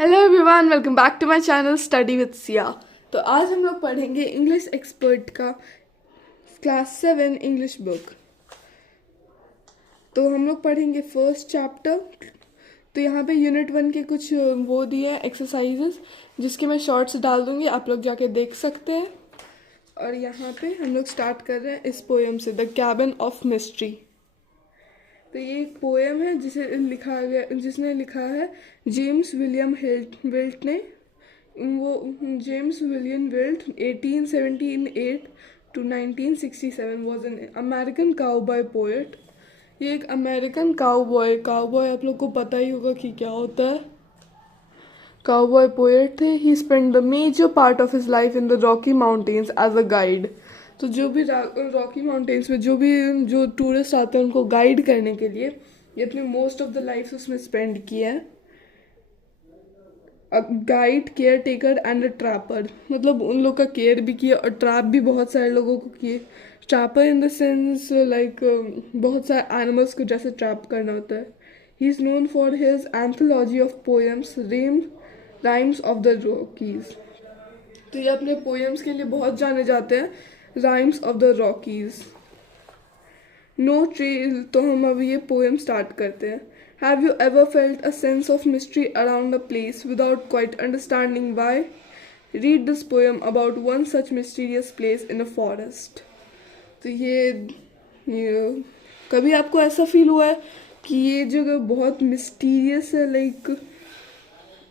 Hello everyone, welcome back to my channel study with Siya. तो आज हम लोग पढ़ेंगे इंग्लिश एक्सपर्ट का क्लास 7 इंग्लिश बुक। तो हम लोग पढ़ेंगे फर्स्ट चैप्टर। तो यहाँ पे यूनिट 1 के कुछ वो दिए हैं एक्सरसाइजेस, जिसके मैं शॉर्ट्स डाल दूँगी, आप लोग जाके देख सकते हैं। और यहाँ पे हम लोग स्टार्ट कर रहे हैं इस पोएम से, द कैबिन ऑफ मिस्ट्री। तो ये एक पोएम है जिसने लिखा है जेम्स विलियम विल्ट ने। वो James William Whilt 1878 to 1967 was an American cowboy poet. ये एक अमेरिकन काउबॉय आप लोग को पता ही होगा कि क्या होता है। काउबॉय पोएट थे। He spend the major part of his life in the Rocky Mountains as a guide. तो जो भी रॉकी माउंटेन्स में जो टूरिस्ट आते हैं उनको गाइड करने के लिए ये अपने मोस्ट ऑफ द लाइफ उसमें स्पेंड किया है। Guide, care taker and a trapper, मतलब उन लोग का केयर भी किया और ट्रैप भी बहुत सारे लोगों को किए। Trapper in the sense like बहुत सारे एनिमल्स को जैसे ट्रैप करना होता है। He is known for his anthology of poems rhymes of the Rockies. तो ये अपने पोएम्स के लिए बहुत जाने जाते हैं, rhymes of the Rockies. No trail. तो हम अब ये पोएम स्टार्ट करते हैं। Have you ever felt a sense of mystery around a place without quite understanding why? Read this poem about one such mysterious place in a forest. तो ये कभी आपको ऐसा फील हुआ है कि ये जगह बहुत मिस्टीरियस है, लाइक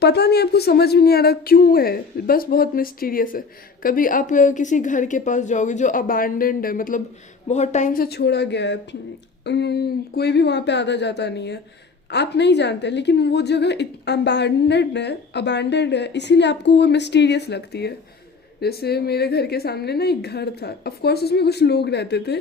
पता नहीं, आपको समझ में नहीं आ रहा क्यों है, बस बहुत मिस्टीरियस है। कभी आप किसी घर के पास जाओगे जो अबैंडन्ड है, मतलब बहुत टाइम से छोड़ा गया है, कोई भी वहाँ पे आता जाता नहीं है, आप नहीं जानते, लेकिन वो जगह अबैंडन्ड है, इसीलिए आपको वो मिस्टीरियस लगती है। जैसे मेरे घर के सामने ना एक घर था, ऑफ कोर्स उसमें कुछ लोग रहते थे,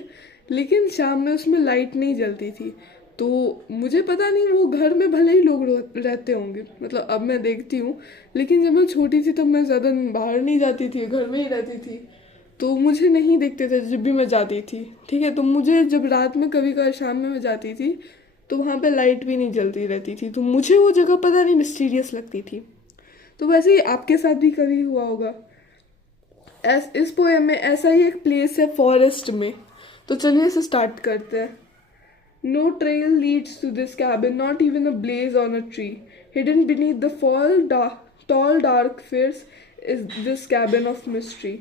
लेकिन शाम में उसमें लाइट नहीं जलती थी। तो मुझे पता नहीं, वो घर में भले ही लोग रहते होंगे, मतलब अब मैं देखती हूँ, लेकिन जब मैं छोटी थी तब मैं ज़्यादा बाहर नहीं जाती थी, घर में ही रहती थी, तो मुझे नहीं दिखते थे जब भी मैं जाती थी। ठीक है, तो मुझे जब रात में कभी कभी शाम में मैं जाती थी तो वहाँ पे लाइट भी नहीं जलती रहती थी, तो मुझे वो जगह पता नहीं मिस्टीरियस लगती थी। तो वैसे ही आपके साथ भी कभी हुआ होगा। इस पोएम में ऐसा ही एक प्लेस है फॉरेस्ट में। तो चलिए इसे स्टार्ट करते हैं। No trail leads to this cabin, not even a blaze on a tree, hidden beneath the tall dark firs is this cabin of mystery.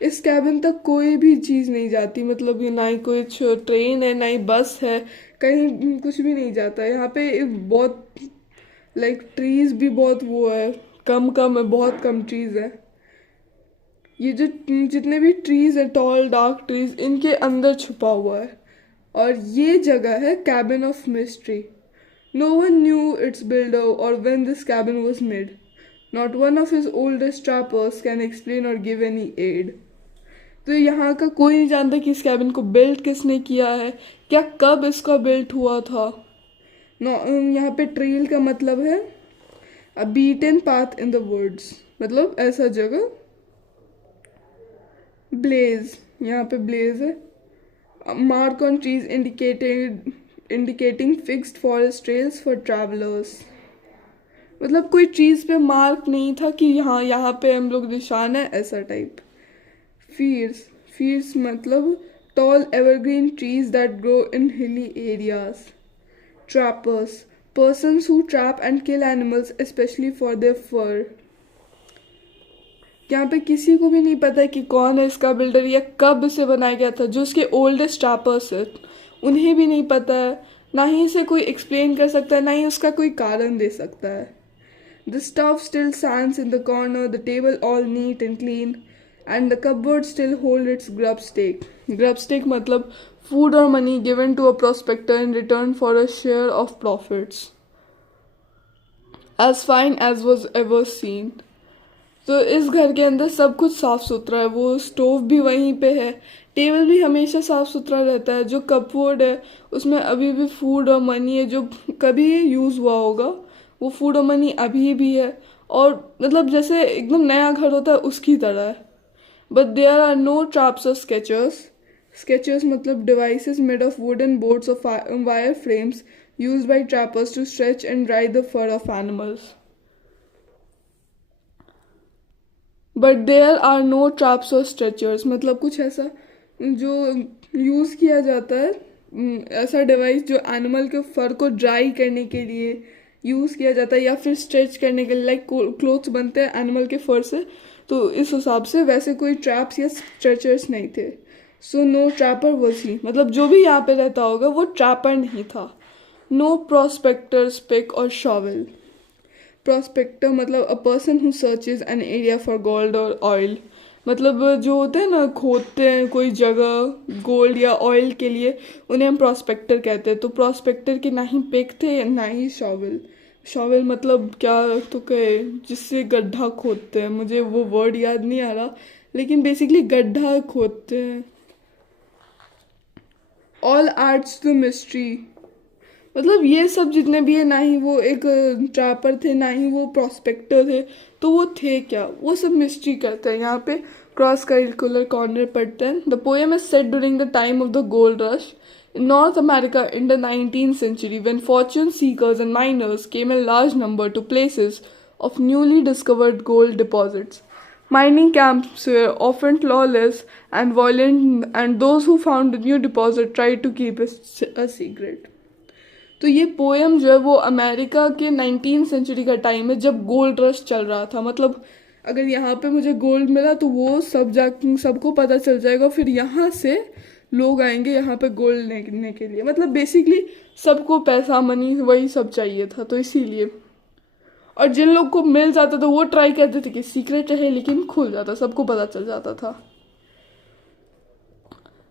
इस कैबिन तक कोई भी चीज़ नहीं जाती, मतलब ये ना ही कोई ट्रेन है, ना ही बस है, कहीं कुछ भी नहीं जाता। यहाँ पे बहुत लाइक ट्रीज भी बहुत वो है, कम कम है, बहुत कम ट्रीज है। ये जो जितने भी ट्रीज हैं, टॉल डार्क ट्रीज, इनके अंदर छुपा हुआ है। और ये जगह है cabin of mystery. No one knew its builder or when this cabin was made. Not one of his oldest trappers can explain or give any aid. तो यहाँ का कोई नहीं जानता कि इस कैबिन को बिल्ड किसने किया है, क्या कब इसका बिल्ट हुआ था। यहाँ पे ट्रेल का मतलब है a beaten path in the woods, मतलब ऐसा जगह। ब्लेज, यहाँ पे ब्लेज है। Mark on trees indicating fixed forest trails for travellers, मतलब कोई ट्रीज पे मार्क नहीं था कि यहाँ यहाँ पे हम लोग निशान है, ऐसा टाइप। फीर्स मतलब tall evergreen trees that grow in hilly areas. Trappers, persons who trap and kill animals especially for their fur. यहाँ पे किसी को भी नहीं पता कि कौन है इसका बिल्डर या कब इसे बनाया गया था। जो उसके ओल्डेस्ट ट्रैपर्स है उन्हें भी नहीं पता है, ना ही इसे कोई एक्सप्लेन कर सकता है, ना ही उसका कोई कारण दे सकता है। The stove still stands in the corner, the table all neat and clean, and the cupboard still hold its grubstake. Grubstake मतलब food or money given to a prospector in return for a share of profits. As fine as was ever seen. तो इस घर के अंदर सब कुछ साफ सुथरा है, वो स्टोव भी वहीं पे है, टेबल भी हमेशा साफ सुथरा रहता है, जो कपबोर्ड है उसमें अभी भी फूड और मनी है जो कभी यूज़ हुआ होगा, वो फूड और मनी अभी भी है, और मतलब जैसे एकदम नया घर होता है उसकी तरह है। But there are no traps or stretchers मतलब devices made of wooden boards और wire frames used by trappers to stretch and dry the fur of animals. But there are no traps or stretchers, मतलब कुछ ऐसा जो use किया जाता है, ऐसा डिवाइस जो एनिमल के फर को ड्राई करने के लिए यूज़ किया जाता है या फिर स्ट्रेच करने के लिए, लाइक क्लोथ्स बनते हैं एनिमल के फर से, तो इस हिसाब से वैसे कोई ट्रैप्स या स्ट्रेचर्स नहीं थे। So no trapper was he, मतलब जो भी यहाँ पे रहता होगा वो ट्रैपर नहीं था। नो प्रोस्पेक्टर, पिक और शॉवल। प्रोस्पेक्टर मतलब a person who searches an area for gold और ऑयल, मतलब जो होते हैं ना, खोदते हैं कोई जगह गोल्ड या ऑयल के लिए, उन्हें हम प्रोस्पेक्टर कहते हैं। तो प्रोस्पेक्टर के ना ही पिक थे ना ही शॉवल। शॉवल मतलब क्या तो कहे, जिससे गड्ढा खोदते हैं, मुझे वो वर्ड याद नहीं आ रहा, लेकिन बेसिकली गड्ढा खोदते हैं। ऑल एड्स टू मिस्ट्री, मतलब ये सब जितने भी है, ना ही वो एक ट्रैपर थे ना ही वो प्रोस्पेक्टर थे, तो वो थे क्या, वो सब मिस्ट्री करते हैं। यहाँ पे क्रॉस करिकुलर कॉर्नर पढ़ते हैं। The poem is set during the time of the gold rush in North America in the 19th century, when fortune seekers and miners came in large number to places of newly discovered gold deposits. Mining camps were often lawless and violent, and those who found the new deposit tried to keep it a secret. तो ये poem जो है वो America के 19th century का time है, जब gold rush चल रहा था। मतलब अगर यहाँ पे मुझे गोल्ड मिला तो वो सबको पता चल जाएगा, फिर यहाँ से लोग आएंगे यहाँ पे गोल्ड लेने के लिए। मतलब बेसिकली सबको पैसा मनी वही सब चाहिए था, तो इसीलिए। और जिन लोग को मिल जाता था वो ट्राई करते थे कि सीक्रेट रहे, लेकिन खुल जाता, सबको पता चल जाता था।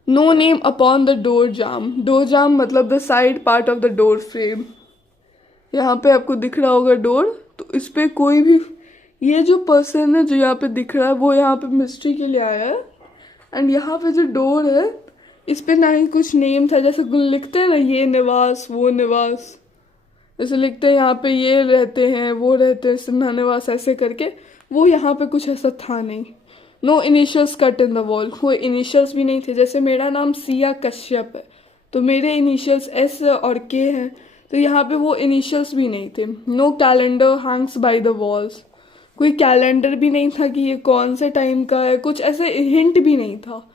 No name upon the door jamb. Door jamb मतलब the side part of the door frame. यहाँ पे आपको दिख रहा होगा डोर, तो इस पे कोई भी, ये जो पर्सन है जो यहाँ पे दिख रहा है वो यहाँ पे मिस्ट्री के लिए आया है। एंड यहाँ पे जो डोर है इस पे ना ही कुछ नेम था, जैसे लिखते हैं ना ये निवास वो निवास, जैसे लिखते हैं यहाँ पे ये रहते हैं वो रहते हैं सिन्हा निवास ऐसे करके, वो यहाँ पे कुछ ऐसा था नहीं। No initials cut in the wall, कोई इनिशियल्स भी नहीं थे। जैसे मेरा नाम सिया कश्यप है तो मेरे इनिशियल्स एस और के हैं, तो यहाँ पे वो इनिशियल्स भी नहीं थे। No calendar hangs by the walls, कोई कैलेंडर भी नहीं था कि ये कौन से टाइम का है, कुछ ऐसे हिंट भी नहीं था।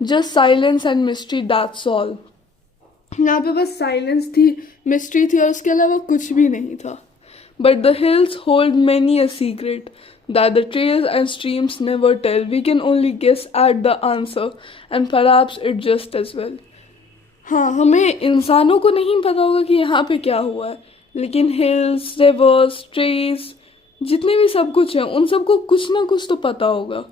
Just silence and mystery, that's all. यहाँ पे बस साइलेंस थी, मिस्ट्री थी, और उसके अलावा कुछ भी नहीं था। But the hills hold many a secret that the trails and streams never tell. We can only guess at the answer and perhaps it just as well. हाँ, हमें इंसानों को नहीं पता होगा कि यहाँ पे क्या हुआ है, लेकिन हिल्स, रिवर्स, ट्रेस, जितने भी सब कुछ है उन सबको कुछ ना कुछ तो पता होगा।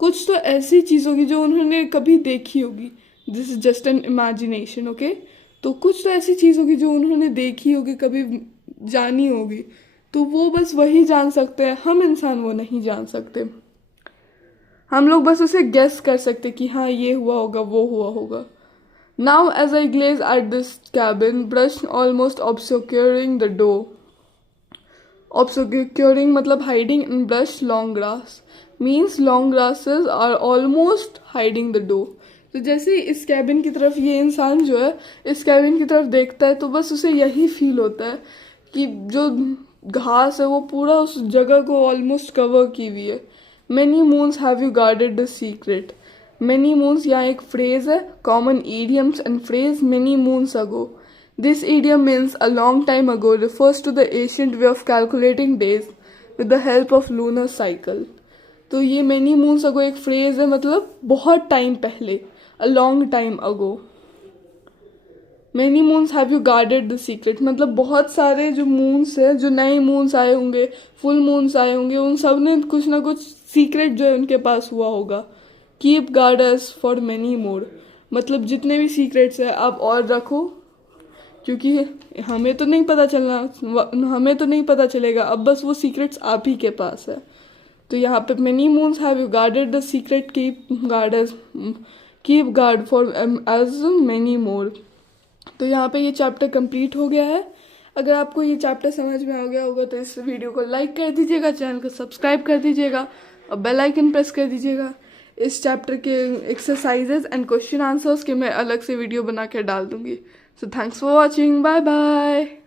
कुछ तो ऐसी चीज़ होगी जो उन्होंने कभी देखी होगी। This is just an imagination, okay. तो कुछ तो ऐसी चीज़ होगी जो उन्होंने देखी होगी, कभी जानी होगी, तो वो बस वही जान सकते हैं, हम इंसान वो नहीं जान सकते। हम लोग बस उसे गेस कर सकते कि हाँ ये हुआ होगा वो हुआ होगा। Now as I glaze at this cabin, brush almost obscuring the door. Obscuring मतलब hiding, in brush long grass means long grasses are almost hiding the door. तो जैसे इस कैबिन की तरफ ये इंसान जो है इस कैबिन की तरफ देखता है, तो बस उसे यही फील होता है कि जो घास है वो पूरा उस जगह को ऑलमोस्ट कवर की हुई है। Many moons have you guarded the secret. Many moons यहाँ एक फ्रेज है, common idioms and phrase many moons ago. This idiom means a long time ago, refers to the ancient way of calculating days with the help of lunar cycle. तो ये many moons अगो एक phrase है, मतलब बहुत time पहले, a long time ago. Many moons have you guarded the secret मतलब बहुत सारे जो मून्स है, जो नए मून्स आए होंगे, फुल मून्स आए होंगे, उन सब ने कुछ ना कुछ सीक्रेट जो है उनके पास हुआ होगा। Keep girders for many more, मतलब जितने भी सीक्रेट्स है आप और रखो, क्योंकि हमें तो नहीं पता चलना, हमें तो नहीं पता चलेगा, अब बस वो सीक्रेट्स आप ही के पास है। तो यहाँ पे many moons have you guarded the secret, keep guard for as many more. तो यहाँ पे ये चैप्टर कंप्लीट हो गया है। अगर आपको ये चैप्टर समझ में आ गया होगा तो इस वीडियो को लाइक कर दीजिएगा, चैनल को सब्सक्राइब कर दीजिएगा और बेल आइकन प्रेस कर दीजिएगा। इस चैप्टर के एक्सरसाइजेज एंड क्वेश्चन आंसर्स के मैं अलग से वीडियो बना के डाल दूंगी। So thanks for watching, bye bye.